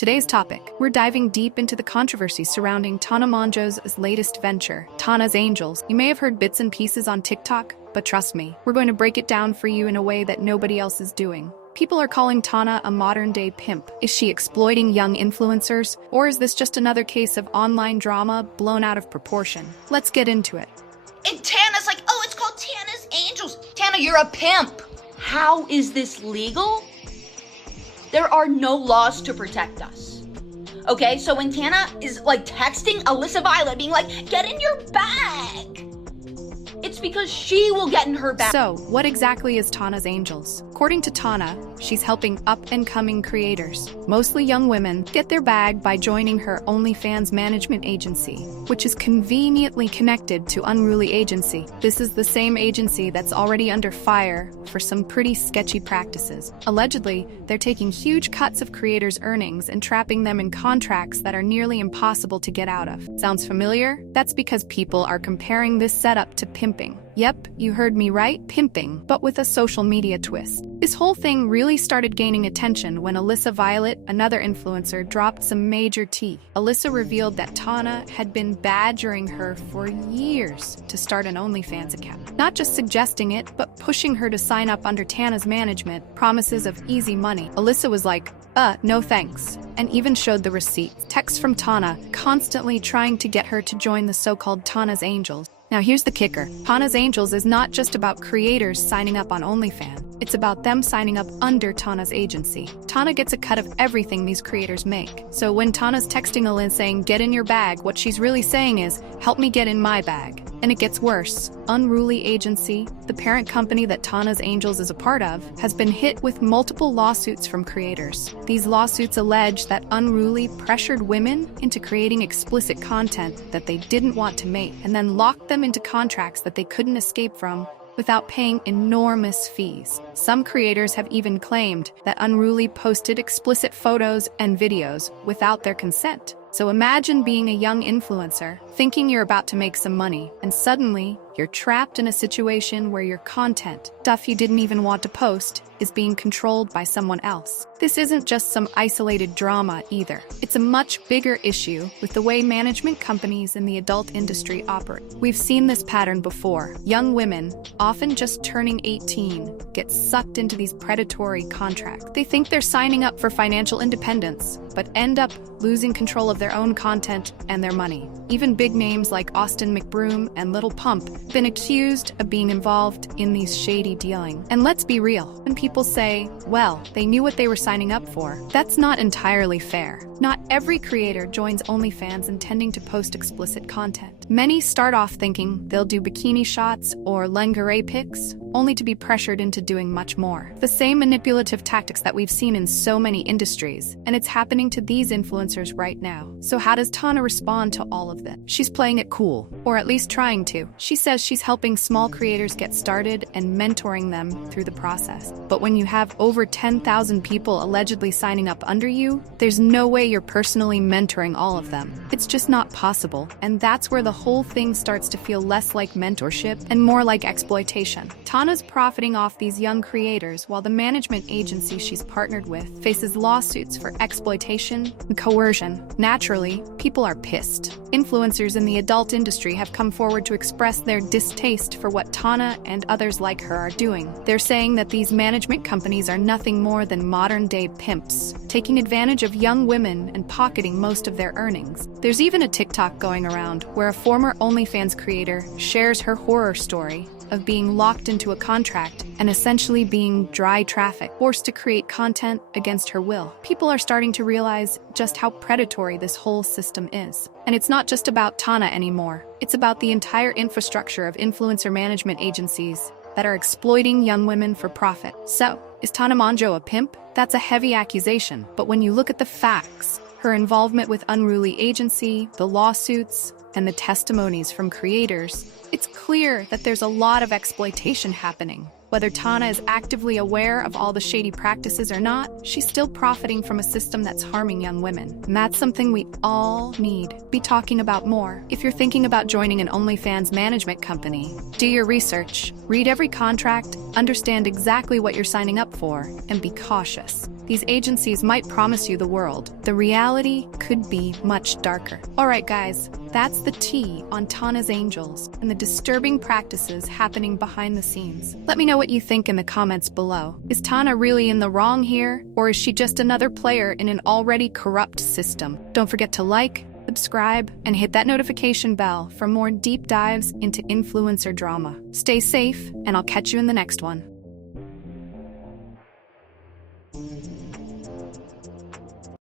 Today's topic, we're diving deep into the controversy surrounding TANA MONGEAU's latest venture, TANA's Angels. You may have heard bits and pieces on TikTok, but trust me, we're going to break it down for you in a way that nobody else is doing. People are calling TANA a modern-day pimp. Is she exploiting young influencers, or is this just another case of online drama blown out of proportion? Let's get into it. And Tana's like, oh, it's called Tana's Angels. Tana, you're a pimp. How is this legal? There are no laws to protect us. Okay, so when Tana is like texting Alyssa Violet being like, get in your bag, it's because she will get in her bag. So, what exactly is TANA's Angels? According to TANA, she's helping up-and-coming creators, mostly young women, get their bag by joining her OnlyFans management agency, which is conveniently connected to Unruly Agency. This is the same agency that's already under fire for some pretty sketchy practices. Allegedly, they're taking huge cuts of creators' earnings and trapping them in contracts that are nearly impossible to get out of. Sounds familiar? That's because people are comparing this setup to pimping. Yep, you heard me right, pimping, but with a social media twist. This whole thing really started gaining attention when Alyssa Violet, another influencer, dropped some major tea. Alyssa revealed that TANA had been badgering her for years to start an OnlyFans account. Not just suggesting it, but pushing her to sign up under TANA's management, promises of easy money. Alyssa was like, no thanks, and even showed the receipts. Texts from TANA constantly trying to get her to join the so-called TANA's Angels. Now here's the kicker. TANA's Angels is not just about creators signing up on OnlyFans. It's about them signing up under TANA's agency. TANA gets a cut of everything these creators make. So when TANA's texting Alyssa saying, get in your bag, what she's really saying is, help me get in my bag. And it gets worse. Unruly Agency, the parent company that TANA's Angels is a part of, has been hit with multiple lawsuits from creators. These lawsuits allege that Unruly pressured women into creating explicit content that they didn't want to make, and then locked them into contracts that they couldn't escape from without paying enormous fees. Some creators have even claimed that Unruly posted explicit photos and videos without their consent. So imagine being a young influencer, thinking you're about to make some money, and suddenly you're trapped in a situation where your content, stuff you didn't even want to post, is being controlled by someone else. This isn't just some isolated drama either. It's a much bigger issue with the way management companies in the adult industry operate. We've seen this pattern before. Young women, often just turning 18, get sucked into these predatory contracts. They think they're signing up for financial independence, but end up losing control of their own content and their money. Even big names like Austin McBroom and Lil Pump have been accused of being involved in these shady dealing. And let's be real, when people say, well, they knew what they were signing up for, that's not entirely fair. Not every creator joins OnlyFans intending to post explicit content. Many start off thinking they'll do bikini shots or lingerie pics, only to be pressured into doing much more. The same manipulative tactics that we've seen in so many industries, and it's happening to these influencers right now. So how does TANA respond to all of this? She's playing it cool, or at least trying to. She says she's helping small creators get started and mentoring them through the process. But when you have over 10,000 people allegedly signing up under you, there's no way you're personally mentoring all of them. It's just not possible, and that's where the whole thing starts to feel less like mentorship and more like exploitation. TANA's profiting off these young creators while the management agency she's partnered with faces lawsuits for exploitation and coercion. Naturally, people are pissed. Influencers in the adult industry have come forward to express their distaste for what TANA and others like her are doing. They're saying that these management companies are nothing more than modern-day pimps, taking advantage of young women and pocketing most of their earnings. There's even a TikTok going around where a former OnlyFans creator shares her horror story of being locked into a contract and essentially being dry trafficked, forced to create content against her will. People are starting to realize just how predatory this whole system is. And it's not just about TANA anymore. It's about the entire infrastructure of influencer management agencies that are exploiting young women for profit. So, is TANA MONGEAU a pimp? That's a heavy accusation, but when you look at the facts, her involvement with Unruly Agency, the lawsuits, and the testimonies from creators, it's clear that there's a lot of exploitation happening. Whether TANA is actively aware of all the shady practices or not, she's still profiting from a system that's harming young women. And that's something we all need to be talking about more. If you're thinking about joining an OnlyFans management company, do your research, read every contract, understand exactly what you're signing up for, and be cautious. These agencies might promise you the world. The reality could be much darker. Alright guys, that's the tea on TANA's Angels and the disturbing practices happening behind the scenes. Let me know what you think in the comments below. Is TANA really in the wrong here, or is she just another player in an already corrupt system? Don't forget to like, subscribe, and hit that notification bell for more deep dives into influencer drama. Stay safe, and I'll catch you in the next one.